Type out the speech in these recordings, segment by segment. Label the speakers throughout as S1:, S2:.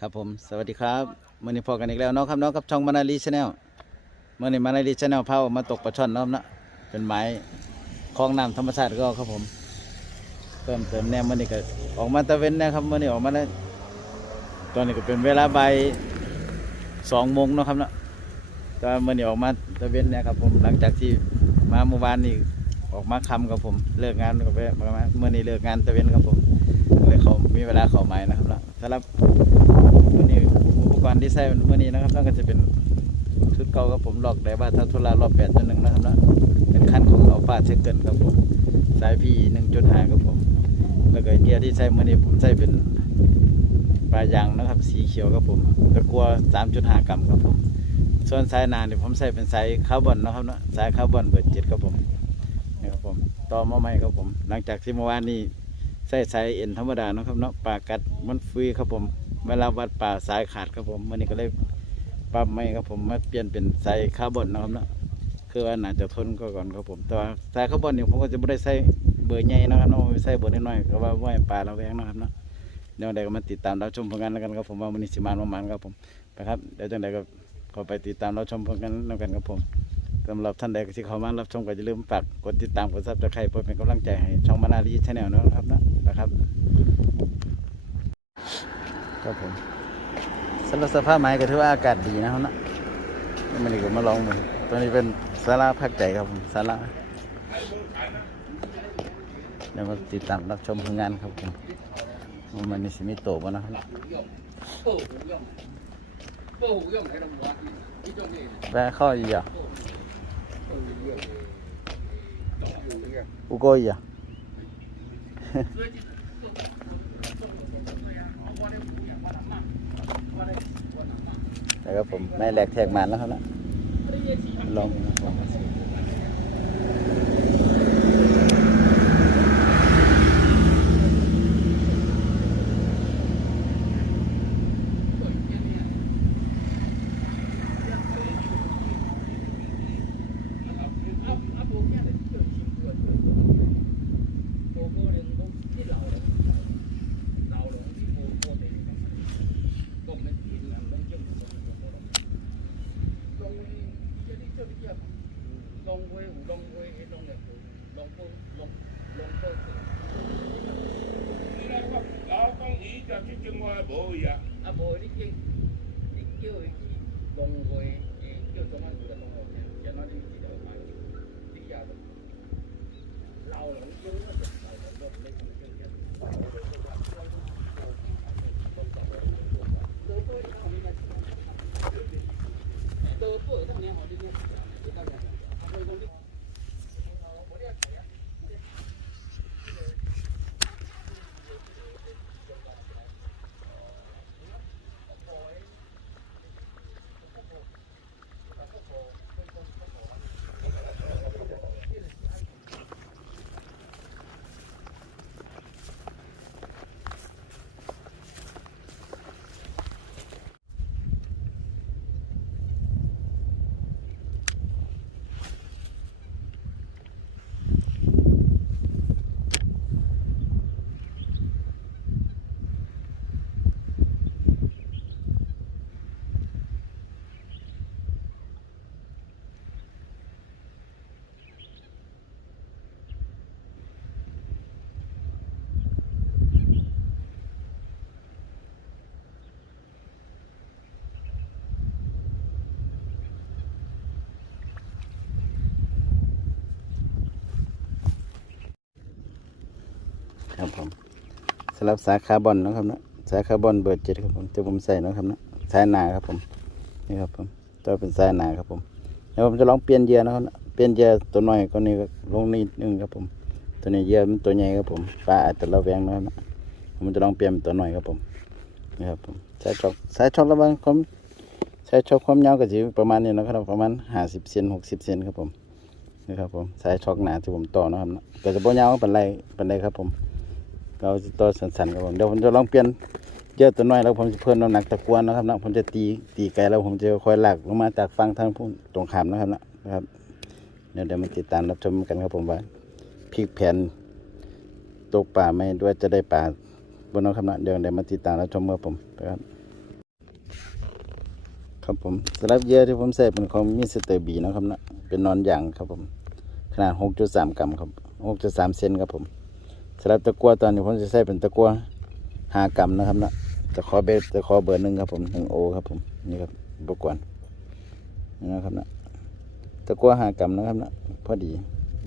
S1: ครับผมสวัสดีครับมื่อนี้พอกันอีกแล้วเนาะครับเนาะกับช่องมานาลีชาแนลเมื่อนี้มานาลีชาแนลเผามาตกปลาช่อนเนาะเนะเป็นไม้คลองน้ำธรรมชาติก็ครับผมเพิ่มเติมแน่มื่อนี้ก็ออกมาตะเวนนะครับมื่อนี้ออกมาแล้วตอนนี้ก็เป็นเวลาบ่ายสองโมงเนาะครับเนาะก็มื่อนี้ออกมาตะเวนนี่ยครับผมหลังจากที่มาเมื่อวานนี้ออกมาคำครับผมเลิกงานก็ไปมาเมื่อนี้เลิกงานตะเวนครับผมเลยเขามีเวลาเขาไม้นะครับเนาะสำหรับ มื่อนี้อุปกรณ์ที่ใช้เมื่อนี้นะครับนั่นก็จะเป็นชุดเก่าครับผมลอกได้ว่าถ้าทุลารอบแปดตัวหนึ่งนะครับนะเป็นขั้นของอัลฟาเชคเกิลครับผมสายพีหนึ่งจุดห้าครับผม แล้วก็เกียร์ที่ใช้เมื่อนี้ผมใช้เป็นปลายางนะครับ สีเขียวครับผมตะกัวสามจุดห้ากรัมครับผม ส่วนสายนาเนี่ยผมใช้เป็นสายคาร์บอนนะครับเนาะสายคาร์บอนเบอร์เจ็ดครับผมนี่ครับผมต่อมาใหม่ครับผม หลังจากที่เมื่อวานนี้ใส่สายเอ็นธรรมดานะครับเนาะปากกัดมันฟุยครับผม เวลาวัดป่าสายขาดครับผมวันนี้ก็เลยปรับไม่ครับผมมาเปลี่ยนเป็นสายคาร์บอนนะครับเนาะคือว่าน่าจะทนก็ก่อนครับผมแต่ว่าสายคาร์บอนเนี่ยผมก็จะไม่ได้ใส่เบอร์ใหญ่นะครับเนาะใส่เบอร์น้อยๆก็ว่าว่าให้ปลาเราแวงนะครับเนาะเดี๋ยวใดก็มาติดตามรับชมผลงานแล้วกันครับผมว่ามันนี้สิมานประมาณครับผมไปครับเดี๋ยวจังใดก็ขอไปติดตามรับชมผลงานแล้วกันครับผมสำหรับท่านใดที่เข้ามารับชมก็อย่าลืมฝากกดติดตามกดซับสไครป์เพื่อเป็นกำลังใจให้ช่องมานาลีชาแนลนะครับนะครับ ครับผมสำหรับสภาพไม้ก็ถือว่าอากาศดีนะครับนะมันนี่ก็มาลองมือตัวนี้เป็นสาราพักใจครับผมสาระเดี๋ยวมาติดตามรับชมผลงานครับผมมันนี่สิมีโตบ้างนะครับแปะข้ออีกอะอุกอีกอะ นะครับผมแม่แหลกแทกมันแล้วครับนะลอง 警官无
S2: 去啊。啊，无你警，你叫伊去公会，诶，
S3: 叫公安局来帮我听，
S2: 然后你一条牌，你也着。老人家那是老人家，不能叫人家。佢嘅。
S1: ครับผมสำหรับสายคาร์บอนนะครับนะสายคาร์บอนเบอร์เจ็ดครับผมที่ผมใส่นะครับนะสายหนาครับผมนี่ครับผมตัวเป็นสายหนาครับผมเดี๋ยวผมจะลองเปลี่ยนเยื่อนะครับนะเปลี่ยนเยื่อตัวน้อยก็นี้ก็ลงนิดนึงครับผม ตัวนี้เยื่อมันตัวใหญ่ครับผมปลาอาจจะระแวงนะครับนะผมจะลองเปลี่ยนตัวหน้อยครับผมนี่ครับผมสายช็อคสายช็อคระวังความสายช็อคความยาวก็จะประมาณนี้นะครับประมาณห้าสิบเซนหกสิบเซนครับผมนี่ครับผมสายช็อคหนาที่ผมต่อนะครับนะก็จะบ่ยาวเป็นไรเป็นไรครับผม เราจะต่อสันๆครับผมเดี๋ยวผมจะลองเปลี่ยนเยอะตัวน้อยแล้วผมจะเพิ่มน้ำหนักตะกวนนะครับนะผมจะตีตีไกลแล้วผมจะคอยหลากลงมาจากฝั่งทางตรงขามนะครับนะครับเดี๋ยวเดี๋ยวมาติดตามรับชมกันครับผมว่าพลิกแผนตกป่าไหม่ด้วยจะได้ป่าบนน้องครับนะเดี๋ยวเดี๋ยวมาติดตามรับชมครับผมนะครับครับผมสำหรับเยื่อที่ผมใส่เป็นของมิสเตอร์บีนะครับนะเป็นนอนอย่างครับผม ขนาด 6.3 กรัมครับ 6.3 เซนครับผม สำหรับตะกัวตอนนี้ผมจะใส่เป็นตะกัว5กรัมนะครับนะตะขอเบสตะขอเบอร์หนึ่งครับผม1โอครับผมนี่ครับอุปกรณ์นี่นะครับนะตะกัว5กรัมนะครับนะพอดี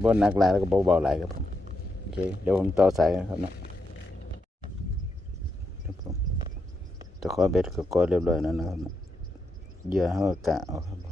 S1: บ่หนักหลายแล้วก็เบาๆหลายครับผมโอเคเดี๋ยวผมต่อสายนะครับนะครับผมตะขอเบสก็กอเรียบร้อยแล้วนะครับเหยื่อเขาก็กะเอาครับ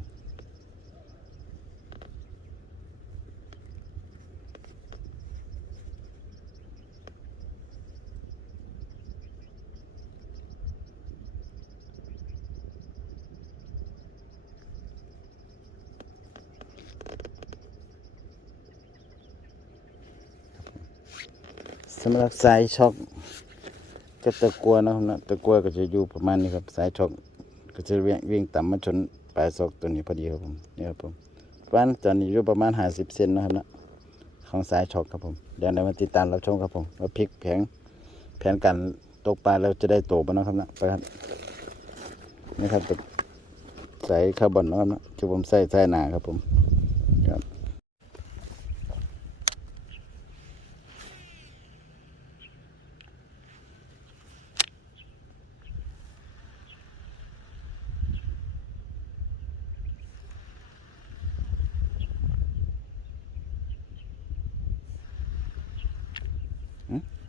S1: ำหรับสายช็อกกับตะกัวนะครับนะตะกัวก็จะอยู่ประมาณนี้ครับ สายช็อกก็จะวิ่งวิ่งต่ำมาชนปลายศอกตัวนี้พอดีครับผมนี่ครับผมประมาณตอนนี้อยู่ประมาณห้าสิบเซนนะครับนะของสายช็อกครับผมเดี๋ยวเรามาติดตามรับชมครับผมว่าพลิกแผงแผนการตกปลาเราจะได้โตบ้างนะครับนะไปครับนี่ครับตัวสายคาร์บอนนะครับนะที่ผมใส่ใส่หนาครับผมครับ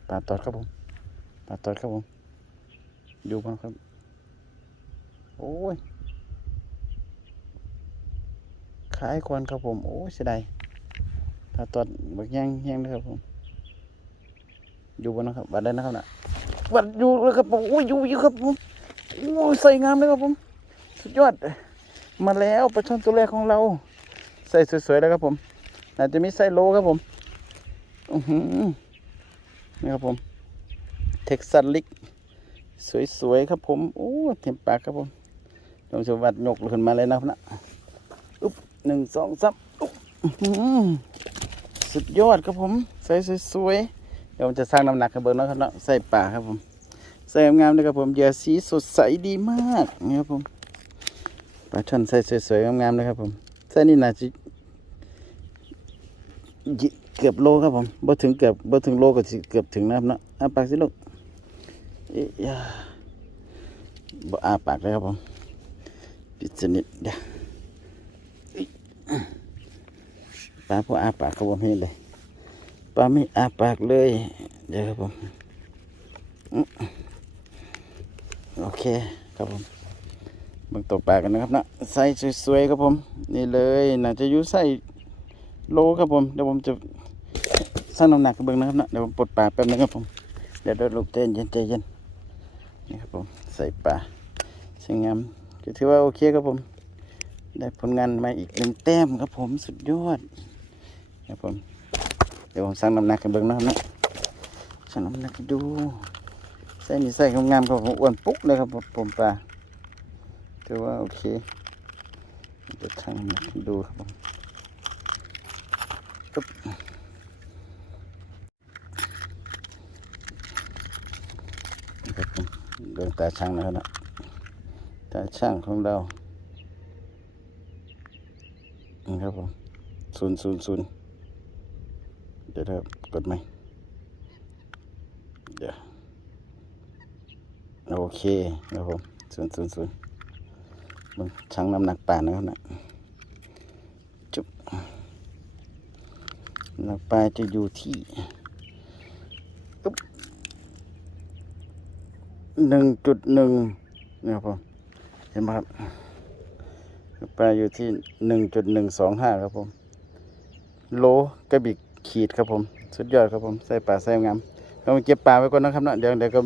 S1: ปลาตอดครับผมปลาตอดครับผมดูบ้างครับ โอ้ยขายควันครับผม โอ้ยเสียดายปลาตอดบักย่างแห้งนะครับผมอยู่บนนะครับวัดได้นะครับนะวัดอยู่เลยครับผมโอ้ยอยู่อยู่ครับผมโอ้ยใส่งามเลยครับผมสุดยอดมาแล้วปลาช่อนตัวแรกของเรา ใส่สวยๆแล้วครับผมน่าจะมีไส้โลครับผม อือหือ นี่ครับผมเท็กซัสลิกสวยๆครับผมโอ้เต็มปากครับผมลองสวัสดยกขึ้นมาเลยนะครับนะอุ๊บหนึ่งสองสามอุ๊บสุดยอดครับผมใส่สวยๆเดี๋ยวจะสร้างน้ำหนักให้เบิร์นะครับเนาะใส่ปากครับผม ใส่งามๆเลยครับผมเหยื่อสีสดใสดีมากนี่ครับผมปลาช่อนใส่สวยๆงามๆเลยครับผมใส่นี่น่าจะยิ เกือบโลครับผมบ่ถึงเกือบบ่ถึงโลก็เกือบถึงนะครับเนาะอาปากสิลูกเอ้ยยาบ่อาปากเลยครับผมปิดสนิทเดี๋ยวปลาพวกอาปากเขาบ่มีเลยปลาไม่อาปากเลยเดี๋ยวครับผมโอเคครับผมเบิ่งตกปลากันนะครับเนาะใส่สวยๆครับผม นี่เลยน่าจะอยู่ใส่โลครับผมเดี๋ยวผมจะ สร้างน้ำหนักให้เบิ่งนะครับนะเดี๋ยวผมปลดปลาแป๊บนึงครับผมเดี๋ยวเดี๋ยวลูกใจเย็นใจเย็นนี่ครับผมใส่ปลาสวยงามก็ถือว่าโอเคครับผม ได้ผลงานมาอีกหนึ่งแต้มครับผมสุดยอดครับผมเดี๋ยวผมสร้างน้ำหนักให้เบิ่งนะครับนะสร้างน้ำหนักดูใส่นี่ใส่งามครับผมอ้วนปุ๊กเลยครับผมปลาถือว่าโอเคเดี๋ยวชั่งน้ำหนักให้ดูครับผม ปึ๊บนะครับผมเดิน ตาช่างนะครับนะตาช่างของเรานี่ครับผมศูนย์ศูนย์ศูนย์เดี๋ยวครับกดไหมเดี๋ยวโอเคครับผมศูนย์ศูนย์ศูนย์มึงชั่งน้ำหนักป่านนะครับนะจุ๊บน้ำปลาจะอยู่ที่ หนึ่งจุดหนึ่งนะครับผมเห็นไหมครับน้ำปลาอยู่ที่หนึ่งจุดหนึ่งสองห้าครับผม โลกระบิกขีดครับผม สุดยอดครับผมใส่ปลาใส่งามเราเก็บปลาไว้ก่อนนะครับเนาะเดี๋ยวเดี๋ยวก็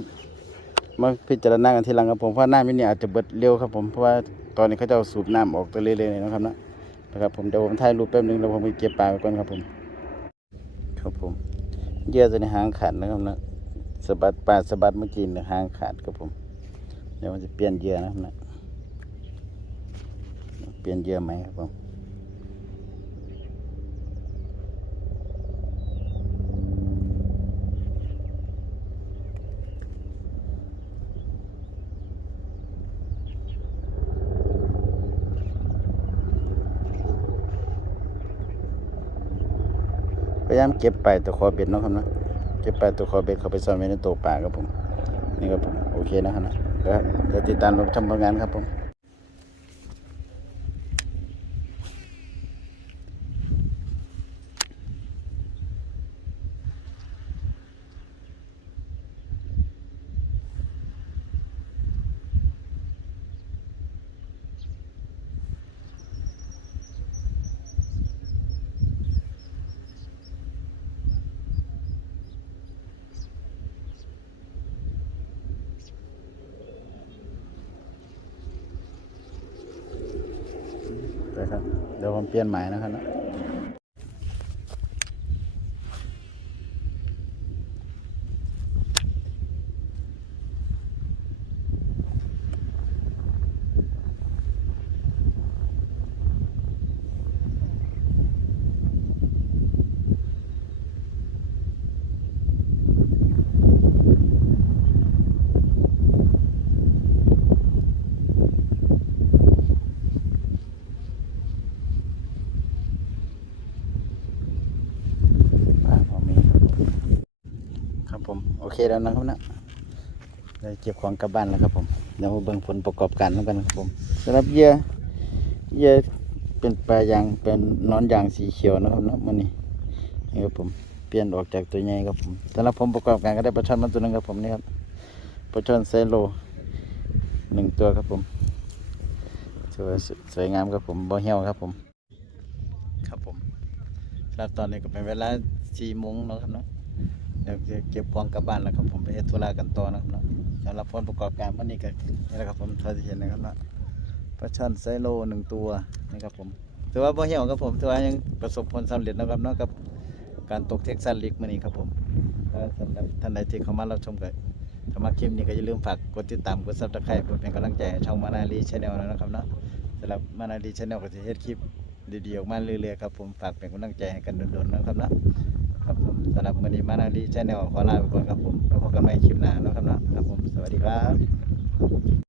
S1: มาพิจารณากันทีหลังครับผมเพราะน้ำมินี่อาจจะเบิดเร็วครับผมเพราะว่าตอนนี้เขาจะสูบน้ำออกตัวเรื่อยๆนะครับเนาะนะครับผมเดี๋ยวผมถ่ายรูปแป๊บนึงแล้วผมไปเก็บปลาไว้ก่อนครับผม ครับผมเยื่อตัวนี้หางขาดนะครับนะ สะบัดปลาสะบัดเมื่อกี้หางขาดครับผม เดี๋ยวมันจะเปลี่ยนเยื่อนะครับนะเปลี่ยนเยื่อไหมครับผมพยายามเก็บไปแต่ขอเปลี่ยนนะครับนะ เก็บไปตัวคอเบ็ดเขาไปซ่อนไว้ในตัวป่าครับผม นี่ครับผม โอเคนะครับนะเดี๋ยวเดี๋ยวติดตามรับชมผลงานครับผม ได้ครับ เดี๋ยวผมเปลี่ยนหมายนะครับ ผมโอเคแล้วนะครับนะได้เก็บของกลับบ้านแล้วครับผมเดี๋ยวมาเบิ่งผลประกอบการแล้วกันครับผมสำหรับเหยื่อเหยื่อเป็นปลายางเป็นนอนยางสีเขียวนะครับนะมันนี่นี่ครับผมเปลี่ยนออกจากตัวใหญ่ครับผมสำหรับผมประกอบการก็ได้ปลาช่อนมาตัวนึงครับผมนี่ครับปลาช่อนไซโลหนึ่งตัวครับผมสวยสวยงามครับผมบ่เหี่ยวครับผมครับผมครับตอนนี้ก็เป็นเวลาสี่โมงแล้วครับเนาะ เดี๋ยวจะเก็บของกลับบ้านแล้วครับผมไปเฮ็ดธุระกันต่อนะครับเนาะสำหรับผลประกอบการวันนี้ก็นี่แหละครับผมท่าที่เห็นนะครับเนาะปลาช่อนไซโลหนึ่งตัวนะครับผมถือว่าบ่เหี่ยวครับผมถือว่ายังประสบผลสำเร็จนะครับเนาะกับการตกเท็กซัสลิกมื้อนี้ครับผมสำหรับท่านใดที่เข้ามารับชมก็ถ้ามาคลิปนี้ก็อย่าลืมฝากกดติดตามกด Subscribe เพื่อเป็นกำลังใจช่องมานาลีชาแนลนะครับเนาะสำหรับมานาลีชาแนลก็จะเฮ็ดคลิปดีๆออกมาเรื่อยๆครับผมฝากเป็นกำลังใจให้กันโดนๆนะครับนะ ครับผมสำหรับวันนี้มานาลีชนแนลขอลาไปก่อนครับผมแล้วพบกันใหม่คลิปหน้านะครับนะครับผม สวัสดีครับ